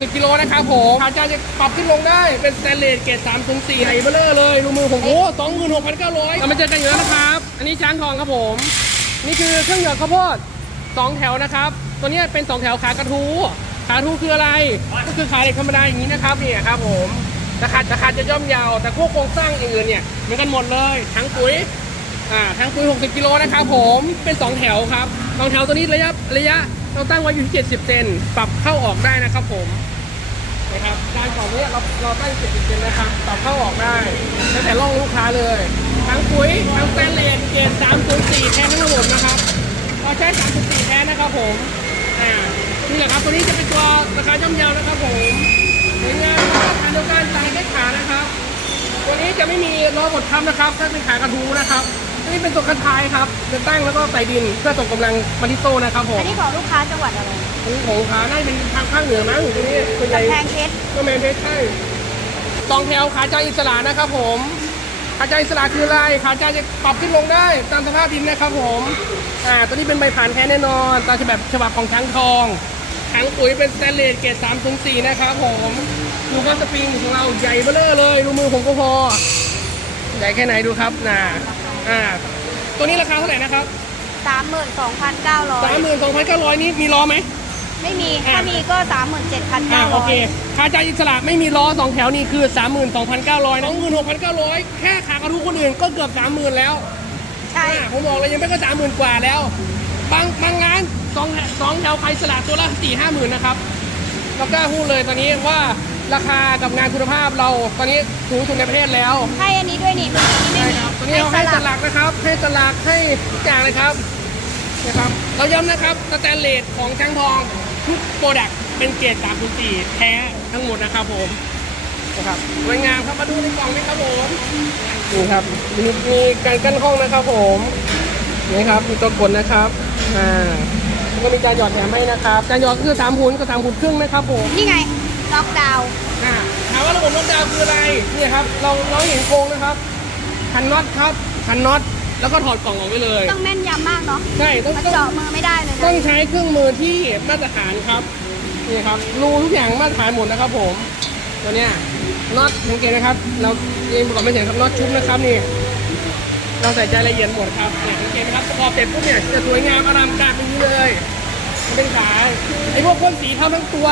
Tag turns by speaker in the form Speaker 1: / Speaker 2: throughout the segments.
Speaker 1: 10กิโลนะครับผมอาจารย์จะปรับขึ้นลงได้เป็นสแตนเลสเกรด3 0 4ไหเบลเลอร์เลยดูมือผมโอ้สองหมื่นหกพันเก้าร้อยเรามาเจอกันอยู่แล้วนะครับ อันนี้ช้างทองครับผม นี่คือเครื่องหยอดข้าวโพดสองแถวนะครับ ตัวนี้เป็นสองแถวขากระทู ขากระทูคืออะไร ก็คือขาเหล็กธรรมดาอย่างนี้นะครับเนี่ยครับผมราคาราคาจะย่อมเยาว แต่พวกโครงสร้างอย่างอื่นเนี่ยเหมือนกันหมดเลย ทั้งปุ๋ยอ่าทั้งปุ๋ย 60 กิโลนะครับผมเป็น 2 แถวครับสองแถวตัวนี้ระยะระยะ เราตั้งไว้อยู่ที่ 70 เซน ปรับเข้าออกได้นะครับผม นะครับการก่อนนี้เราเราตั้ง 70 เซนนะครับ ปรับเข้าออกได้แล้วแต่ล่องลูกค้าเลย ทั้งปุ๋ย ทั้งสแตนเลสเกรด304 แท้ทั้งระบบนะครับ เราใช้ 304 แท้นะครับผม อ่า นี่แหละครับ ตัวนี้จะเป็นตัวราคาย่อมเยาวนะครับผมสวยงามนะครับทางเดียวกันตายแค่ขานะครับ ตัวนี้จะไม่มีล้อบดทับนะครับ ถ้าเป็นขากระทูนะครับ นี้เป็นตัวกระทายครับ จะตั้งแล้วก็ใส่ดินเพื่อส่งกำลังมาที่โซ่นะครับผ
Speaker 2: อั
Speaker 1: ม
Speaker 2: นนี้ของลูกค้าจังหวัดอะไร
Speaker 1: อันนี้ของขาน่าจะเป็นทางภาคเหนือมั้งตัวนี้ส่วนใหญ่
Speaker 2: กำแพงเพชร
Speaker 1: ก็แมนเพชรใช่สองแถวขาจายอิสระนะครับผมขาจายอิสระคืออะไรขาจายจะปรับขึ้นลงได้ ตามสภาพดินนะครับผมอ่าตัวนี้เป็นใบผ่านแท้แน่นอน ตามฉบับฉบับของช้างทองถังปุ๋ยเป็นสแตนเลสเกรด3 0 4นะครับผมดูว่าสปริงของเราใหญ่เบ้อเร่อเลยดูมือผมก็พอ ใหญ่แค่ไหนดูครับน่ะอ่า ตัวนี้ราคาเท่าไหร่นะครับ
Speaker 2: สามหมื่นสองพันเก้าร้อย
Speaker 1: สามหมื่นสองพันเก้าร้อยนี่มีล้อไหม
Speaker 2: ไม่มี
Speaker 1: อะ
Speaker 2: ถ้ามีก็สามหมื่นเจ็ดพัน
Speaker 1: อ่า
Speaker 2: เก้า
Speaker 1: โอ
Speaker 2: ร้อ
Speaker 1: เค
Speaker 2: ย
Speaker 1: ค่าจ่ายอิสระไม่มีล้อสองแถวนี่คือ 32,900 26,900 แค่ขากระทุกคนอื่นก็เกือบ 30,000 แล้ว
Speaker 2: ใช่
Speaker 1: อ่าผมบอกเลยยังไม่ก็30,000 กว่าแล้ว บางบางงานสองสองแถวใครสละตัวละ4 5หมื่นนะครับเรากล้าพูดเลยตอนนี้ว่า ราคากับงานคุณภาพเราตอนนี้สูงสุดในประเทศแล้ว
Speaker 2: ให้อันนี้ด้วยนี่เมื่อกี้นี่
Speaker 1: ใช่
Speaker 2: ไม่มี
Speaker 1: ครับตอนนี้เราให้
Speaker 2: ส
Speaker 1: ส
Speaker 2: ลั
Speaker 1: ลั
Speaker 2: ก
Speaker 1: กนะครับ ให้สลักให้ทุกอย่างเลยครับนะครับเราย้ำนะครับสแตนเลสของช้างทองทุกโปรดักต์เป็นเกรด3.4แท้ทั้งหมดนะครับผมนะครับสวยงามครับมาดูในกล่องไหมครับผมนี่ครับมีมีการกั้นห้องนะครับผมนี่ครับมีตัวกดนะครับอ่าแล้วก็มีการหยอดแถมให้นะครับการหยอดก็คือสามหุ่นก็สามหุ่นครึ่งนะครับผม
Speaker 2: นี่ไง ล็อกดาวน์
Speaker 1: อ่าถามว่าระบบล็อกดาวน์คืออะไรเนี่ยครับ เราเราเห็นโครงนะครับขันน็อตครับขันน็อตแล้วก็ถอดกล่องออกไปเลย
Speaker 2: ต้องแม่นยำมากเนาะ
Speaker 1: ใช่ต้อง
Speaker 2: มัน
Speaker 1: ต้อง
Speaker 2: เจาะมือไม่ได้เลย
Speaker 1: ต้อ
Speaker 2: นะ
Speaker 1: งใช้เครื่องมือที่มาตรฐานครับนี่ครับรูทุกอย่างมาตรฐานหมดนะครับ ผม ตัวเนี้ยน็อตสังเกตนะครับ เราเองประกอบไม่เสร็จครับน็อตชุบนะครับนี่เราใส่ใจละเอียดหมดครับเนี่ยสังเกตนะครับประกอบเสร็จปุ๊บเนี่ยจะสวยงามอารามกาอย่างนี้เลยมันเป็นขาไอ้พวกพ่นสีเท่าทั้งตัว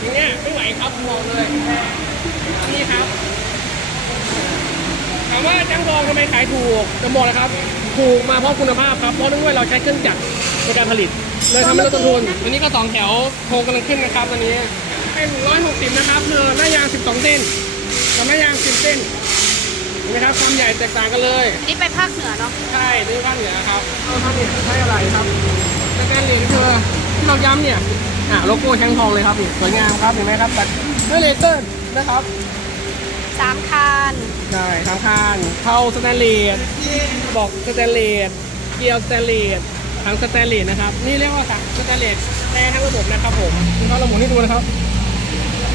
Speaker 1: อย่างเงี้ยไม่ไหวครับผมบอกเลยนี่ครับถามว่าจังทองทำไมขายถูกจะบอกนะครับ ถูกมาเพราะคุณภาพครับ เพราะด้วยเราใช้เครื่องจักรในการผลิต เลยทำให้ลดต้นทุนอันนี้ก็สองแถวโครงกำลังขึ้นนะครับอันนี้เป็นร้อยหกสิบนะครับคือหน้ายางสิบสองเส้นกับหน้ายางสิบเส้นเห็นไหมครับความใหญ่แตกต่างกันเลย
Speaker 2: นี่ไปภาคเหนือเนาะ
Speaker 1: ใช่นี่ภาคเหนือครับเอาภาคเหนือใช้อะไรครับในการเรียนคือที่เราย้ำเนี่ย อะโลโก้ช้างทองเลยครับนี่สวยงามครับเห็นไหมครับตัดด้วยเลเซอร์นะครับ
Speaker 2: สามคัน
Speaker 1: ใช่ทางคานเข้าสแตนเลสบอกสแตนเลสเกียร์สแตนเลสทั้งสแตนเลสนะครับ นี่เรียกว่าสแตนเลสแต่ทั้งระบบนะครับผมที่เขาระบุให้ดูนะครับ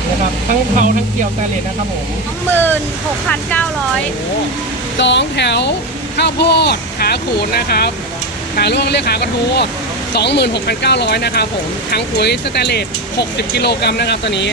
Speaker 1: นะครับทั้งเขาทั้งเกียร์สแตนเลสนะครับผม
Speaker 2: สองหมื่นหกพันเก้าร้อย
Speaker 1: โอ้โหสองแถวข้าวโพดขาขูดนะครับ ขาล่วงเรียกขากระทู 26,900 นะครับผม ทั้งปุ๋ยสเตเลส60 กิโลกรัมนะครับตัวนี้